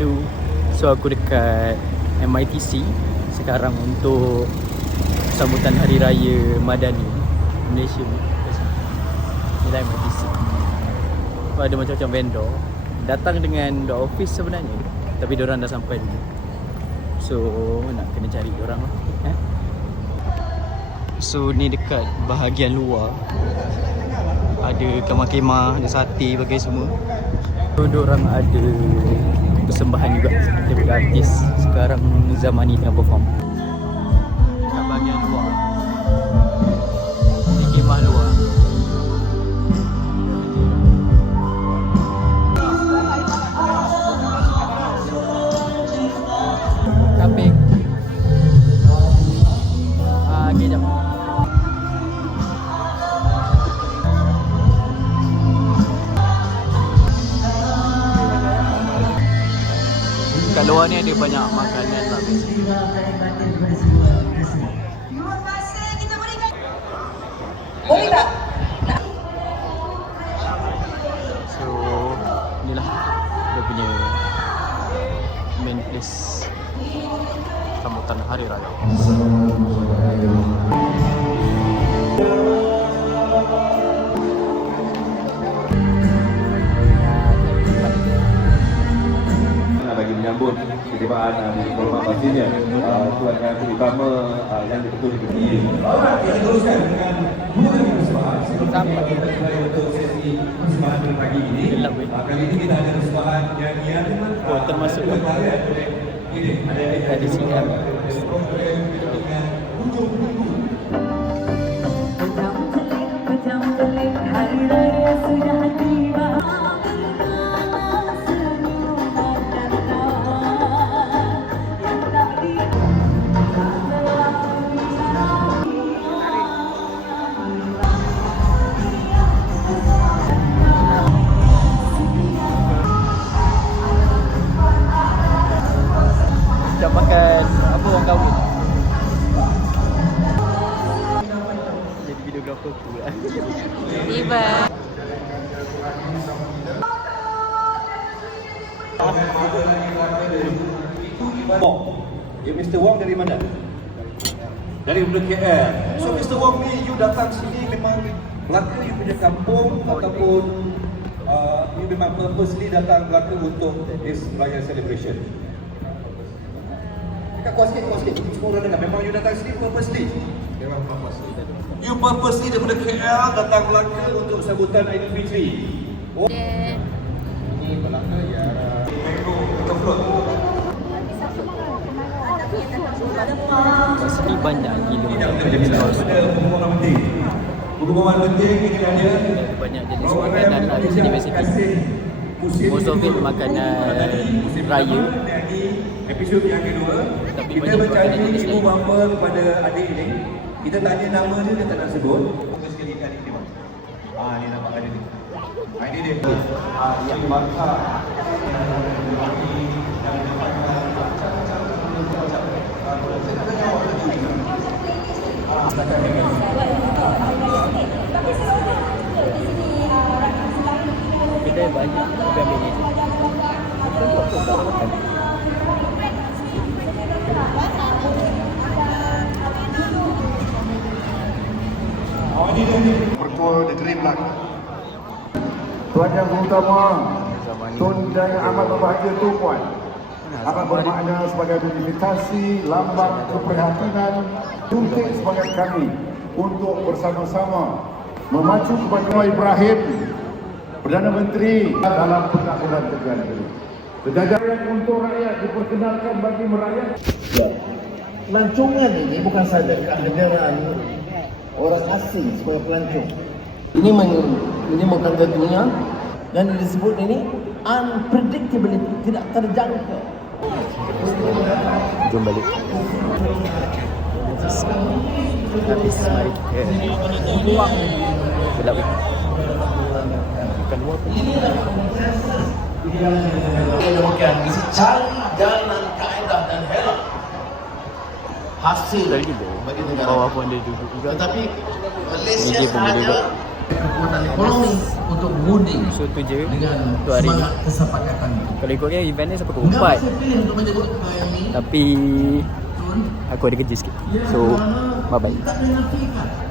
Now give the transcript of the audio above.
lalu So aku dekat MITC Sekarang untuk Sambutan Hari Raya Madani Malaysia. Ni Inilah MITC So ada macam-macam vendor. Datang dengan the office sebenarnya Tapi diorang dah sampai dulu. So nak kena cari diorang lah eh? So ni dekat bahagian luar. Ada kemah-kemah, ada sate bagai semua. So diorang ada persembahan juga daripada artis Sekarang zaman ni tengah perform Kat luar ni ada banyak makanan lah. Boleh tak? So inilah dia punya main place sambutan hari raya. Keterima uh, di hormat pastinya uh, Tuan Yang Terutama uh, yang betul di kita teruskan dengan dua lagi persembahan Sampai untuk sesi persembahan pagi ini. Uh, Kali ini kita ada persembahan nyanyian Oh, termasuk Ini ada Ada CM. program dengan minggu telik, telik, hari raya sudah Tiba. Wong. Ya Mr. Wong dari mana? Dari Benda KL. So Mr. Wong ni you datang sini memang Melaka you punya kampung ataupun uh, you memang purposely datang Melaka untuk this Raya celebration? Dekat kuat sikit, kuat sikit. Semua orang dengar. Memang you datang sini purposely? Purposely. You purposely daripada KL datang Melaka untuk sambutan Aidilfitri. Oh. Ini Melaka ya. Float. Kat sini banyak gila Tidak macam film jelas stores. pada pengumuman penting. Pengumuman penting ini ada Banyak jenis makanan lah di sini basically. Most of it makanan raya. Episod yang kedua, Tapi kita mencari ibu bapa kepada adik ini. Kita tanya nama dia, dia tak nak sebut. Fokus sekali kan ini, Bang. Ah, ni nampak kan ini. Ah, ini dia. Ah, yang bakar. Kedai banyak Pertua Negeri Melaka. Tuan Yang Terutama Tun dan amat berbahagia tu Puan akan bermakna sebagai identifikasi lambang keprihatinan untuk sebagai kami untuk bersama-sama memacu kepada Ibrahim Perdana Menteri dalam tegak negeri. Sejajaran untuk rakyat diperkenalkan bagi merakyat Pelancongan ini bukan saja kehadiran asing sebagai pelancong. Ini men, ini bukan tentunya dan disebut ini unpredictability, tidak terjangka. Jom balik. Habis mari kita buang. Gelap ni. Bukan luar pun. Demikian, mesti cari jalan kaedah dan helak hasil Dari bagi negara. Bawah pun dia duduk juga. Tetapi Malaysia pun buat. kekuatan ekonomi untuk mengundi So tu je dengan Untuk hari semangat kesepakatan. Kalau ikutnya event ni sampai pukul Mengapa 4 saya pilih untuk menyebut KM ini? Tapi aku ada kerja sikit So bye bye tak